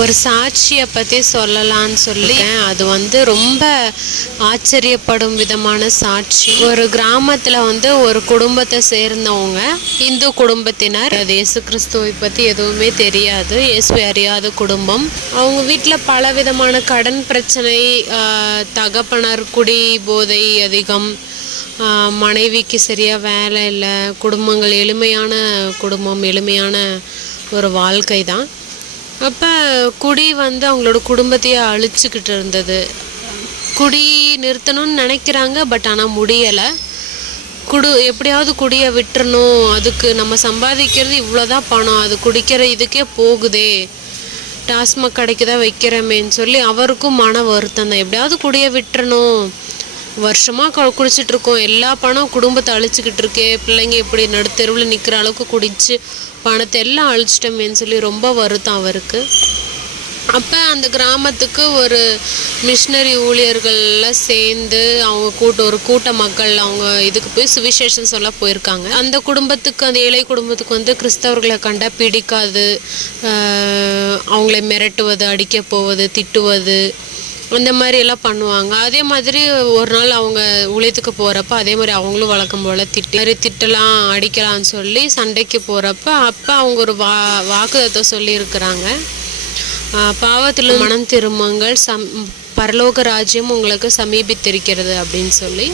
ஒரு சாட்சியை பற்றி சொல்லலான்னு சொல்லி அது ரொம்ப ஆச்சரியப்படும் விதமான சாட்சி. ஒரு கிராமத்தில் ஒரு குடும்பத்தை சேர்ந்தவங்க, இந்து குடும்பத்தினர். அது இயேசு கிறிஸ்துவை பற்றி எதுவுமே தெரியாது, இயேசுவை அறியாத குடும்பம். அவங்க வீட்டில் பல விதமான கடன் பிரச்சனை, தகப்பனர் குடி போதை அதிகம், மனைவிக்கு சரியாக வேலை இல்லை, குடும்பங்கள் எளிமையான குடும்பம், எளிமையான ஒரு வாழ்க்கை தான். அப்போ குடி அவங்களோட குடும்பத்தையே அழிச்சிக்கிட்டு இருந்தது. குடி நிறுத்தணும்னு நினைக்கிறாங்க, பட் ஆனால் முடியலை. எப்படியாவது குடியை விட்டுறணும், அதுக்கு நம்ம சம்பாதிக்கிறது இவ்வளோதான் பணம், அது குடிக்கிற இதுக்கே போகுதே, டாஸ்மாக் கடைக்கு தான் வைக்கிறமேன்னு சொல்லி அவருக்கும் மன வருத்தம் தான். எப்படியாவது குடியை விட்டுறணும், வருஷமாக குடிச்சிட்ருக்கோம், எல்லா பணம் குடும்பத்தை அழிச்சிக்கிட்டு இருக்கே, பிள்ளைங்க இப்படி நடுத்தெருவில் நிற்கிற அளவுக்கு குடித்து பணத்தை எல்லாம் அழிச்சிட்டோமேன்னு சொல்லி ரொம்ப வருத்தம் அவருக்கு. அப்போ அந்த கிராமத்துக்கு ஒரு மிஷினரி ஊழியர்கள்லாம் சேர்ந்து அவங்க ஒரு கூட்ட மக்கள் அவங்க இதுக்கு போய் சுவிசேஷம் சொல்ல போயிருக்காங்க. அந்த குடும்பத்துக்கு, அந்த ஏழை குடும்பத்துக்கு கிறிஸ்தவர்களை கண்டா பிடிக்காது. அவங்கள மிரட்டுவது, அடிக்க போவது, திட்டுவது, அந்த மாதிரி எல்லாம் பண்ணுவாங்க. அதே மாதிரி ஒரு நாள் அவங்க ஊழியத்துக்கு போகிறப்ப அதே மாதிரி அவங்களும் வழக்கம் போல் திட்டலாம், அடிக்கலாம்னு சொல்லி சண்டைக்கு போகிறப்ப அப்போ அவங்க ஒரு வாக்குதத்தை சொல்லியிருக்கிறாங்க. பாவத்தில் மனம் திரும்புங்கள், பரலோக ராஜ்யம் உங்களுக்கு சமீபித்திருக்கிறது அப்படின்னு சொல்லி,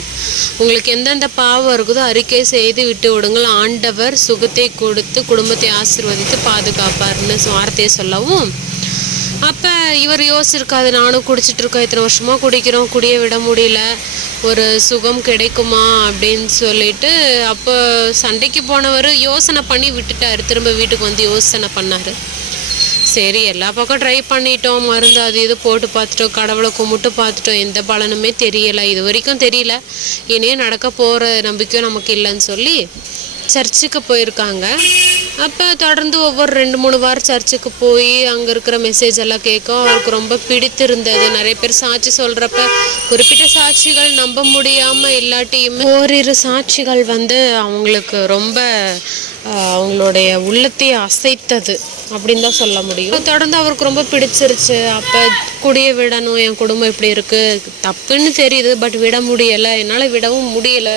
உங்களுக்கு எந்தெந்த பாவம் இருக்குதோ அறிக்கை செய்து விட்டு விடுங்கள், ஆண்டவர் சுகத்தை கொடுத்து குடும்பத்தை ஆசீர்வதித்து பாதுகாப்பார்னு வார்த்தையை சொல்லவும், அப்போ இவர் யோசிச்சிருக்காது, நானும் குடிச்சிட்ருக்கோம், இத்தனை வருஷமாக குடிக்கிறோம், குடியை விட முடியல, ஒரு சுகம் கிடைக்குமா அப்படின்னு சொல்லிட்டு அப்போ சண்டைக்கு போனவர் யோசனை பண்ணி விட்டுட்டார். திரும்ப வீட்டுக்கு யோசனை பண்ணார். சரி, எல்லா பக்கம் ட்ரை பண்ணிட்டோம், மருந்து அது இது போட்டு பார்த்துட்டோம், கடவுளை கும்பிட்டு பார்த்துட்டோம், எந்த பலனுமே தெரியலை, இது வரைக்கும் தெரியல, இனியும் நடக்க போகிற நம்பிக்கையும் நமக்கு இல்லைன்னு சொல்லி சர்ச்சுக்கு போயிருக்காங்க. அப்போ தொடர்ந்து ஒவ்வொரு 2-3 வாரம் சர்ச்சுக்கு போய் அங்கே இருக்கிற மெசேஜ் எல்லாம் கேட்கும். அவருக்கு ரொம்ப பிடித்திருந்தது. நிறைய பேர் சாட்சி சொல்கிறப்ப குறிப்பிட்ட சாட்சிகள் நம்ப முடியாமல் இல்லாட்டியுமே ஓரிரு சாட்சிகள் அவங்களுக்கு ரொம்ப அவங்களுடைய உள்ளத்தையே அசைத்தது அப்படின்னு தான் சொல்ல முடியும். தொடர்ந்து அவருக்கு ரொம்ப பிடிச்சிருச்சு. அப்போ குடியை விடணும், என் குடும்பம் இப்படி இருக்குது, தப்புன்னு தெரியுது, பட் விட முடியலை, என்னால் விடவும் முடியலை,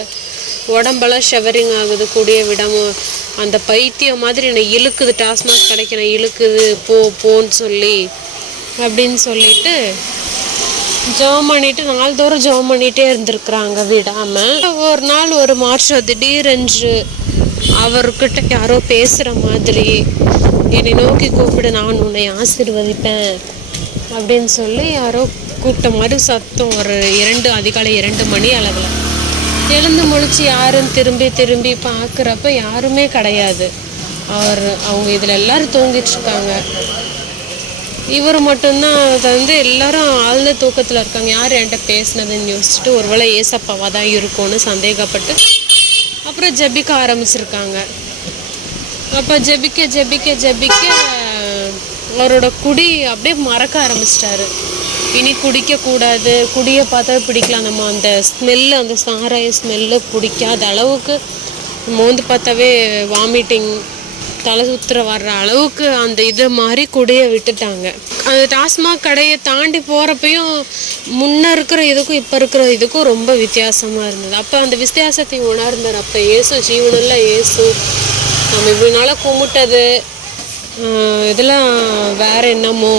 உடம்பெல்லாம் ஷவரிங் ஆகுது, குடியை விடவும் அந்த பைத்தியம் மாதிரி என்னை இழுக்குது, டாஸ்மாக் கடைக்கு என்னை இழுக்குது, போன்னு சொல்லி அப்படின்னு சொல்லிட்டு ஜெபம் பண்ணிட்டு நாள்தோறும் ஜெபம் பண்ணிகிட்டே இருந்திருக்கிறாங்க விடாமல். ஒரு நாள் ஒரு மாற்றம் திடீரென்று அவர்கிட்ட யாரோ பேசுகிற மாதிரி, என்னை நோக்கி கூப்பிடு, நான் உன்னை ஆசீர்வதிப்பேன் அப்படின்னு சொல்லி யாரோ கூப்பிட்ட மாதிரி சத்தம். அதிகாலை 2 மணி அளவில் எழுந்து முழிச்சு யாரும் திரும்பி பார்க்குறப்ப யாருமே கிடையாது. அவங்க இதில் எல்லோரும் தூங்கிட்டுருக்காங்க. இவர் மட்டும்தான் எல்லாரும் ஆழ்ந்த தூக்கத்தில் இருக்காங்க. யார் என்கிட்ட பேசினதுன்னு யோசிச்சுட்டு ஒருவேளை ஏசப்பாவாக தான் இருக்கும்னு சந்தேகப்பட்டு அப்புறம் ஜெபிக்க ஆரம்பிச்சிருக்காங்க. அப்போ ஜெபிக்க அவரோட குடி அப்படியே மறக்க ஆரம்பிச்சிட்டாரு. இனி குடிக்கக்கூடாது, குடியை பார்த்தா பிடிக்கலாம், நம்ம அந்த ஸ்மெல்லு, அந்த சாராய ஸ்மெல்லு பிடிக்காத அளவுக்கு, மோந்து பார்த்தாவே வாமிட்டிங், தலை சுற்றுற வர்ற அளவுக்கு அந்த இது மாதிரி குடியை விட்டுட்டாங்க. அந்த டாஸ்மாக் கடையை தாண்டி போகிறப்பையும் முன்னே இருக்கிற இதுக்கும் இப்போ இருக்கிற இதுக்கும் ரொம்ப வித்தியாசமாக இருந்தது. அப்போ அந்த வித்தியாசத்தை உணர்ந்தார். அப்போ இயேசு ஜீவனுள்ள இயேசு, நம்ம இவ்வளோ நாளாக கும்பிட்டது இதெல்லாம் வேற என்னமோ,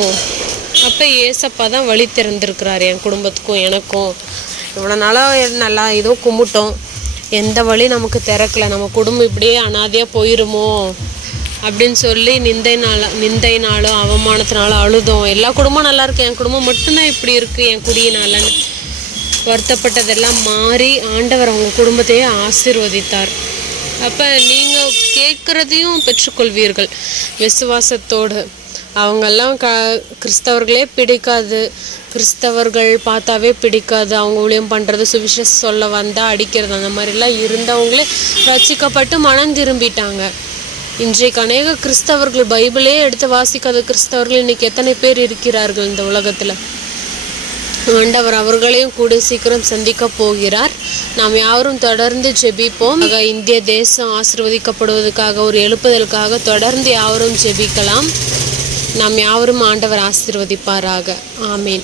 அப்போ ஏசப்பா தான் வழி திறந்துருக்கிறாரு என் குடும்பத்துக்கும் எனக்கும். இவ்வளோ நாளாக நல்லா ஏதோ கும்பிட்டோம், எந்த வழி நமக்கு திறக்கலை, நம்ம குடும்பம் இப்படியே அனாதையாக போயிருமோ அப்படின்னு சொல்லி நிந்தைனாலும் அவமானத்தினாலும் அழுதோம். எல்லா குடும்பம் நல்லா இருக்கு, என் குடும்பம் மட்டும்தான் இப்படி இருக்குது என் குடியினாலன்னு வருத்தப்பட்டதெல்லாம் மாறி ஆண்டவர் அவங்க குடும்பத்தையே ஆசீர்வதித்தார். அப்போ நீங்கள் கேட்குறதையும் பெற்றுக்கொள்வீர்கள் விசுவாசத்தோடு. அவங்கெல்லாம் கிறிஸ்தவர்களே பிடிக்காது, கிறிஸ்தவர்கள் பார்த்தாவே பிடிக்காது, அவங்க ஊழியம் பண்ணுறது, சுவிசேஷம் சொல்ல வந்தால் அடிக்கிறது, அந்த மாதிரிலாம் இருந்தவங்களே ரட்சிக்கப்பட்டு மனம் திரும்பிட்டாங்க. இன்றைக்கு அநேக கிறிஸ்தவர்கள், பைபிளே எடுத்து வாசிக்காத கிறிஸ்தவர்கள் இன்றைக்கி எத்தனை பேர் இருக்கிறார்கள் இந்த உலகத்தில். ஆண்டவர் அவர்களையும் கூட சீக்கிரம் சந்திக்க போகிறார். நாம் யாரும் தொடர்ந்து ஜெபிப்போம். இந்திய தேசம் ஆசீர்வதிக்கப்படுவதற்காக, ஒரு எழுப்புதலுக்காக தொடர்ந்து யாவரும் ஜெபிக்கலாம். நாம் யாவரும் ஆண்டவர் ஆசீர்வதிப்பாராக. ஆமேன்.